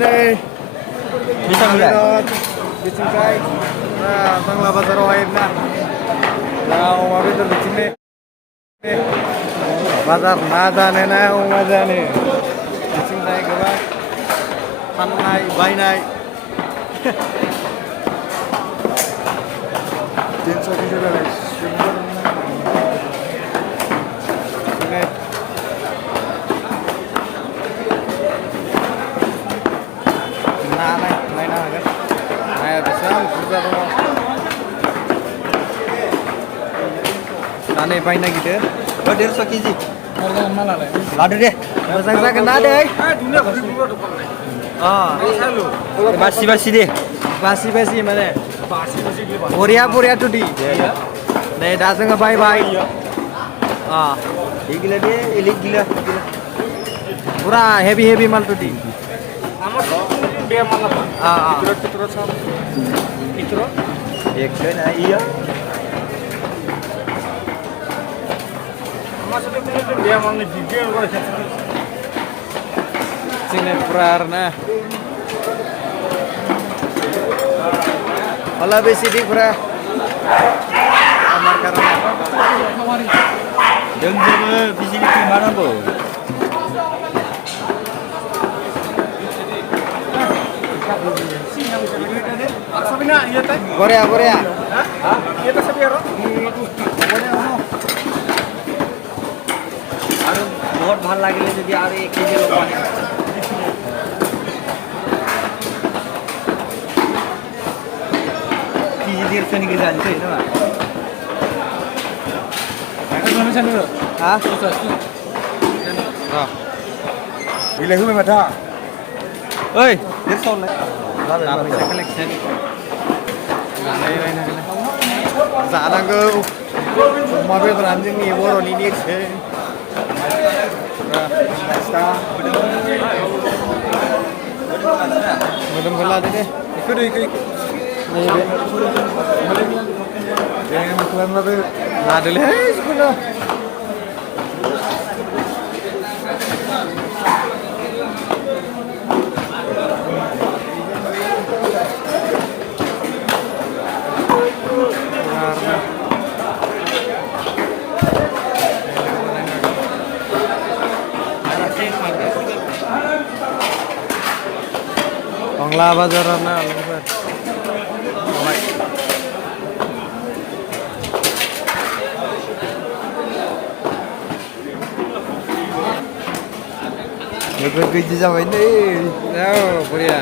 nih. Bisa enggak? Dicingkai. Nah, tanglah bazar wahid nah. Nah, mau itu di sini. Bazar nada nih, nah, nada nih. Dicingkai kebat. Tanai, bainai. 300 কিছু টাকা সুন্দর না না নাই না হবে নাই বেশাল বুঝা দङ नानै बायना गिदिर 150 केजि मालाय लादो दे मोजां जागोन ना दै बासि बासि दे बासि बासि माने बरिया बरिया टुटि नै दा जोङो बायबाय gila dia elik gila पुरा हेभी हेभी माल टुटि dia mana turut turut sama itu nah iya maksudnya dia mau ngejigil kok sini purarna Wala besi di pura amar karena yang juga facility mana bu Korea Korea kita sebiaro আর বহুত ভাল লাগিলে যদি আর 1 KG লবানে KG 150 নিকে জানছে না hah gila gue mata oi 150 le tapi collection जानांगौ अमा बेदरानो जोंनि बर'नि नेरसोन मोदोमखौ लादो दे नैबे खालामबाबो लादोलै जिखुनु Bangla bazaran na lebar. Baik. Lebar kerja sama ini. Oh, pria.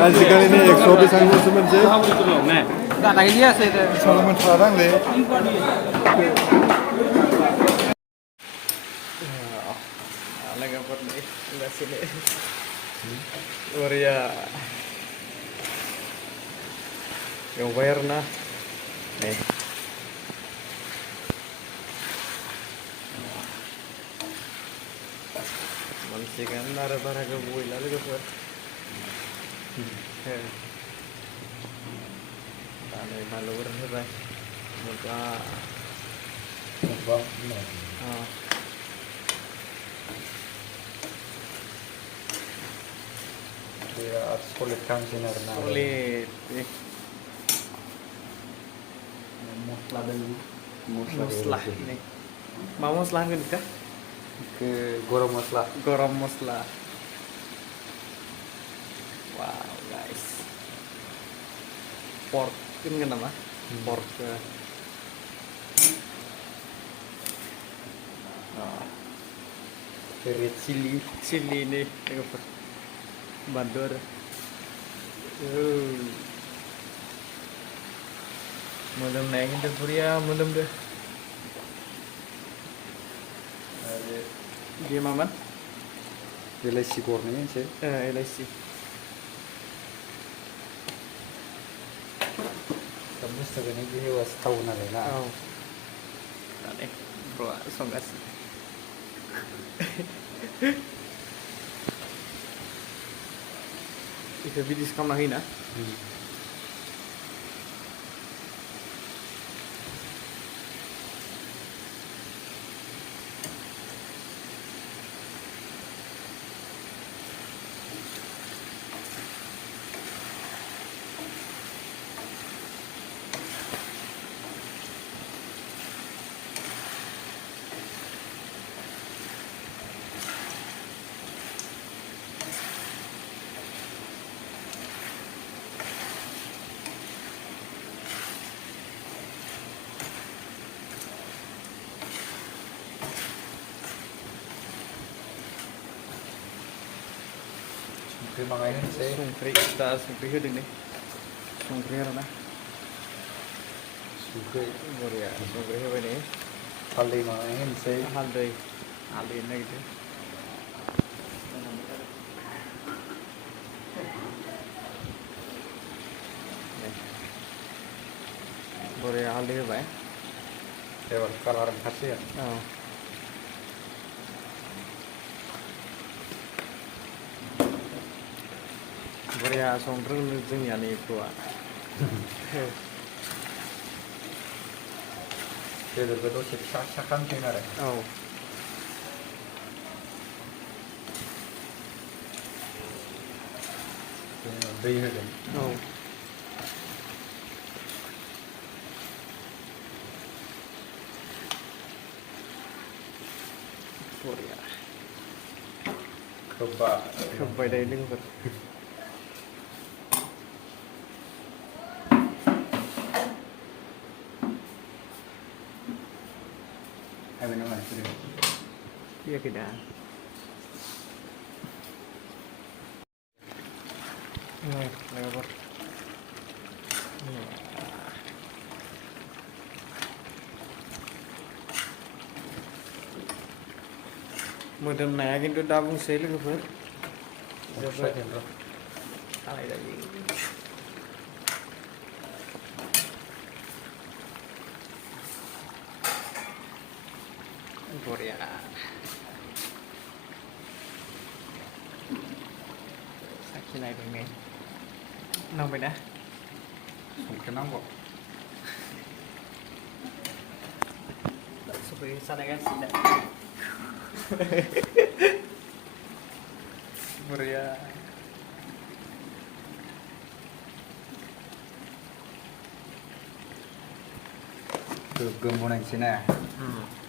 आजिखालि नै 100 बेसांसो मोनसै दाना गैया सै बेसांल' मोनथारादांलै लोगोफोरनि गासैनो बरिया एवबाय आरोना नै मोनसिगोन आरो बारा गोबाव गैला लोगोफोर Tanah malur hebat, muka, dia sulit kan sinar sulit, muslah dulu, muslah ini, mau muslah kan kita? Ke gorom muslah, wow guys. Pork ini kenapa? Pork red chili ini bandur mudah naikin deh pria mudah deh dia maman LIC kornya sih LIC kamu segini dia was tahu nale na nane bro songas itu video kamu lagi na คือมาไงนั่นเซ่ संख्रि दा संख्रि होदों दे संख्रि आरोना สุกเลย बरिया संख्रि होबाय नै ทะเลมาไงนั่นเซ่ हालदै हालदै होनो नागिरदों बरिया हालदै होबाय เดี๋ยวกะลารังคัดเสีย औ बरिया संनो रोङो जोंनिया नै बर'आ เดี๋ยวก็ต้องเช็คชักขั้นเพียงอะไร औดีเลย औ बरिया คือว่า खोब्बाय दे लोगोफोरให้เป็นอะไรคือ fíjate dah nih lebar modelnya gitu dabung sih lebar ใช่เห็นหรอ อะไรlagi Korea sakit naik pengen nong beda ผมแค่นั่งบอก seperti sana kan tidak Korea คือเกินโมนังสินะ hmm